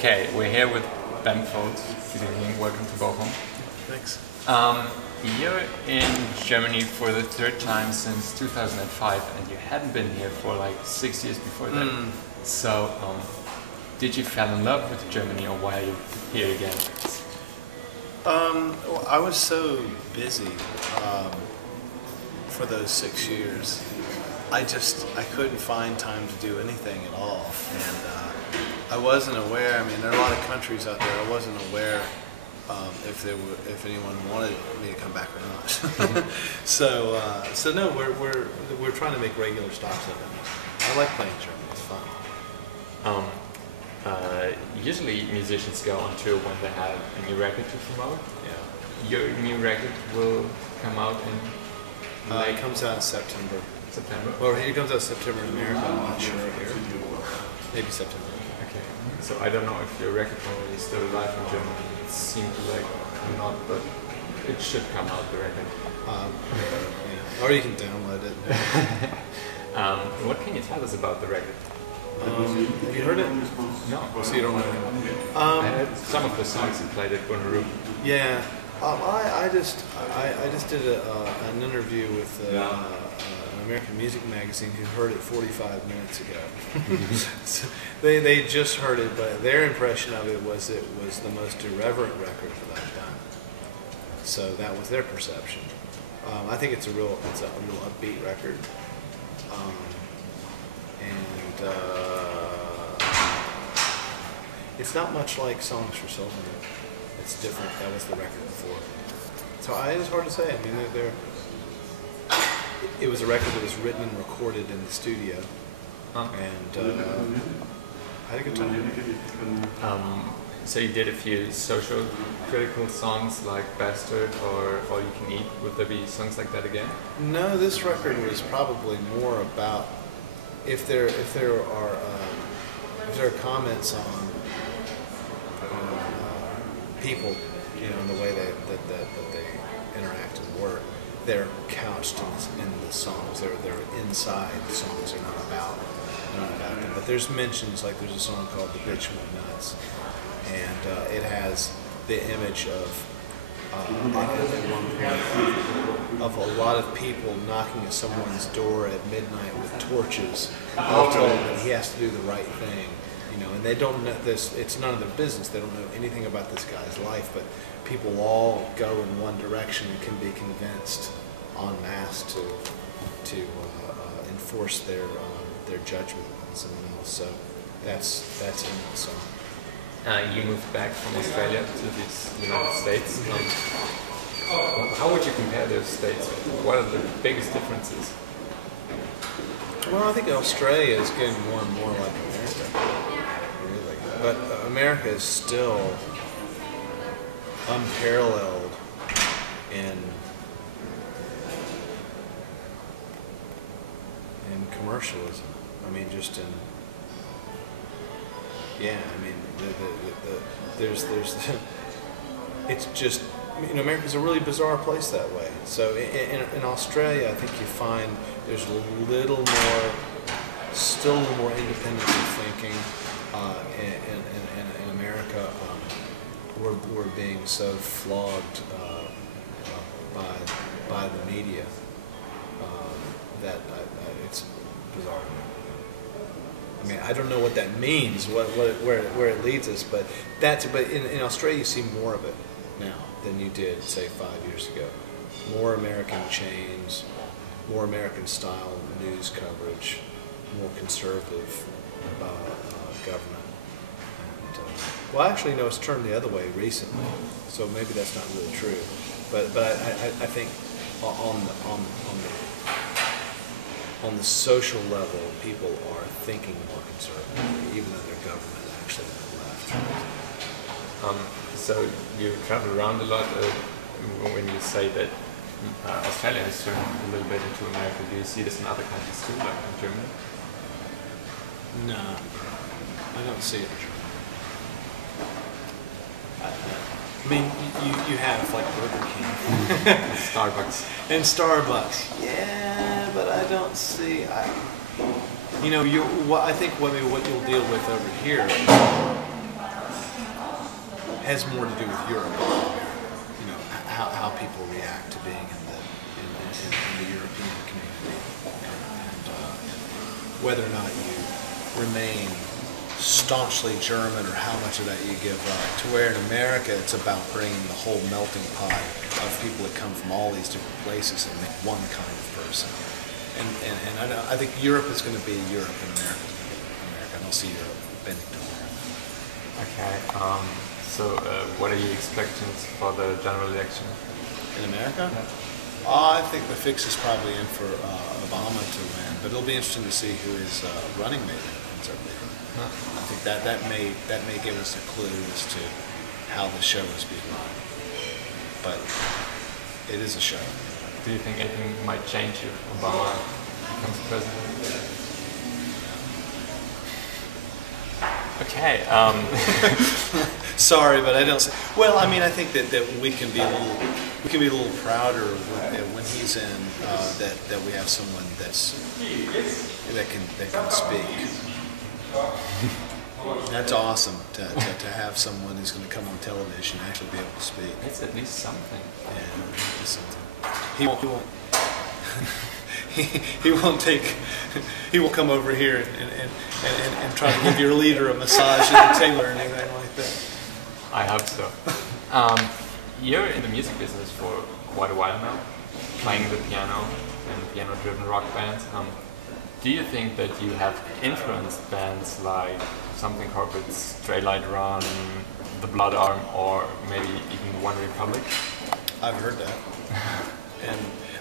Okay, we're here with Ben Foltz. Good evening, welcome to Bochum. Thanks. You're in Germany for the third time since 2005 and you hadn't been here for like 6 years before that. So, did you fall in love with Germany or why are you here again? Well, I was so busy for those 6 years. I couldn't find time to do anything at all, and I wasn't aware. I mean, there are a lot of countries out there. I wasn't aware if anyone wanted me to come back or not. so no, we're trying to make regular stops of it. I like playing German. It's fun. Usually musicians go on tour when they have a new record to promote. Yeah. Your new record will come out in It comes out in September. September? Well, it comes out in September in America. I'm not sure here. Maybe September. Okay. So I don't know if your record company is still alive in Germany. It seemed like not, but it should come out, the record. Yeah. Or you can download it. What can you tell us about the record? Have you heard it? No. So you don't know it? I heard some of the songs you played at Bochumer. Yeah. I just did an interview with an American music magazine who heard it 45 minutes ago. So they just heard it, but their impression of it was the most irreverent record that I've done. So that was their perception. I think it's a real upbeat record, and it's not much like Songs for Sylvan. It's different. That was the record before. So it's hard to say. I mean, it was a record that was written and recorded in the studio, and I had a good time. So you did a few social critical songs like Bastard or All You Can Eat. Would there be songs like that again? No, this record was probably more about if there are comments on people, you know, in the way that they interact and work. They're couched in the songs. They're inside the songs. They're not about them. But there's mentions, like there's a song called "The Bitch Went Nuts," and it has the image of of a lot of people knocking at someone's door at midnight with torches, all told that he has to do the right thing. You know, and they don't know this. It's none of their business. They don't know anything about this guy's life. But people all go in one direction and can be convinced en masse to enforce their judgment on someone else. So that's in the song. You moved back from Australia to the United States. How would you compare those states? What are the biggest differences? Well, I think Australia is getting more and more like America. But America is still unparalleled in commercialism. I mean, just in I mean, there's it's just, you know, America's a really bizarre place that way. So in Australia, I think you find there's still a little more independence of thinking. In America, we're being so flogged by the media that it's bizarre. I mean, I don't know what that means, where it leads us, but in Australia you see more of it now than you did, say, 5 years ago. More American chains, more American style news coverage, more conservative government. And, well, actually, no, it's turned the other way recently, so maybe that's not really true. But I think on the social level, people are thinking more conservatively, even though their government actually left. So you travel around a lot. When you say that Australia has turned a little bit into America, do you see this in other countries too, like in Germany? No, I don't see it. I mean, you have like Burger King, Starbucks, and Starbucks. Yeah, but I don't see. You know, I think what you'll deal with over here has more to do with Europe than America. You know, how people react to being in the European community, and whether or not you remain staunchly German or how much of that you give up. To where in America it's about bringing the whole melting pot of people that come from all these different places and make one kind of person. And I think Europe is going to be Europe and America is going to be America. I don't see Europe bending to America. Okay. So what are your expectations for the general election? In America? Yeah. I think the fix is probably in for Obama to win, but it'll be interesting to see who his running mate ends up being. Huh. I think that may give us a clue as to how the show is being run. But it is a show. Do you think anything might change if Obama becomes president? Okay. Sorry, but I don't say. Well, I mean, I think that we can be a little prouder when he's in that we have someone that can speak. That's awesome to have someone who's going to come on television and actually be able to speak. It's at least something. Yeah, it's something. He won't take. He won't come over here and try to give your leader a massage at the table or anything like that. I hope so. You're in the music business for quite a while now, playing the piano in piano-driven rock bands. Do you think that you have influenced bands like Something Corporate, Stray Light Run, The Blood Arm, or maybe even One Republic? I've heard that. And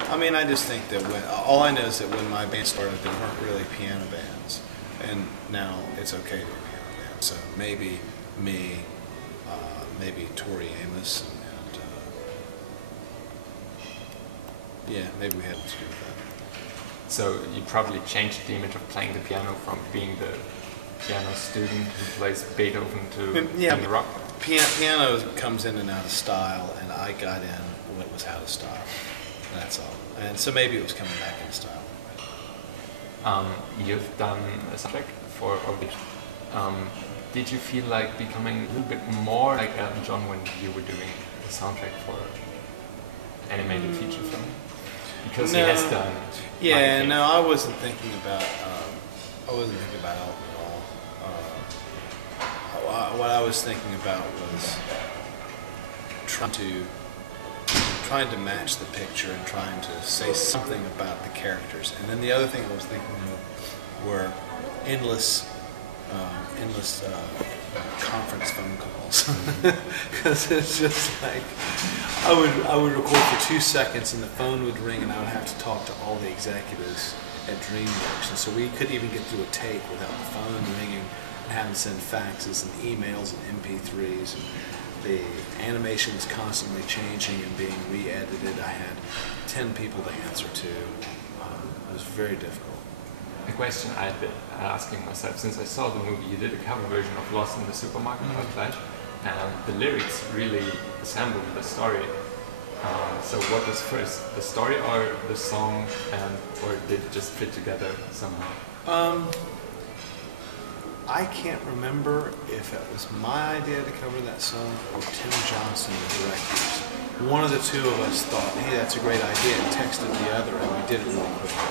I mean, I just think that all I know is that when my band started, they weren't really piano bands, and now it's okay to be a piano band. So maybe me, maybe Tori Amos, and yeah, maybe we had to do that. So you probably changed the image of playing the piano from being the piano student who plays Beethoven to being a rock. Piano comes in and out of style, and I got in when it was out of style. That's all. And so maybe it was coming back in style. You've done a soundtrack for Orbit. Did you feel like becoming a little bit more like Elton John when you were doing the soundtrack for animated feature film? Because he has done. Yeah, no, I wasn't thinking about. I wasn't thinking about Elton at all. What I was thinking about was trying to match the picture and trying to say something about the characters. And then the other thing I was thinking of were endless conference phone calls, because it's just like I would record for 2 seconds and the phone would ring and I would have to talk to all the executives at DreamWorks, and so we couldn't even get through a take without the phone ringing and having to send faxes and emails and MP3s. And the animation was constantly changing and being re-edited. I had 10 people to answer to. It was very difficult. A question I've been asking myself since I saw the movie, you did a cover version of Lost in the Supermarket by Flash, and the lyrics really resembled the story. So what was first, the story or the song, or did it just fit together somehow? I can't remember if it was my idea to cover that song or Tim Johnson, the director. One of the two of us thought, hey, that's a great idea, and texted the other, and we did it really quickly.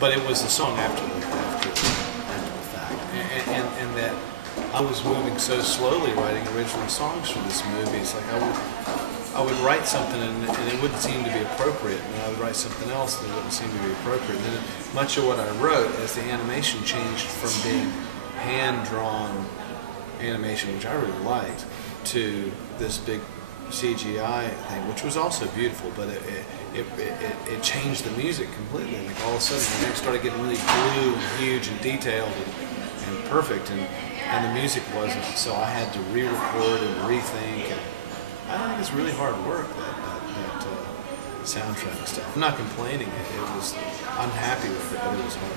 But it was the song after the fact. And that I was moving so slowly writing original songs for this movie. It's like I would write something and it wouldn't seem to be appropriate, and I would write something else and it wouldn't seem to be appropriate. And then much of what I wrote, as the animation changed from being hand-drawn animation, which I really liked, to this big CGI thing, which was also beautiful, but it changed the music completely. Like all of a sudden, the thing started getting really blue and huge and detailed and perfect, and the music wasn't. So I had to re-record and rethink. And I think it's really hard work, that soundtrack stuff. I'm not complaining. I'm happy with it, but it was hard.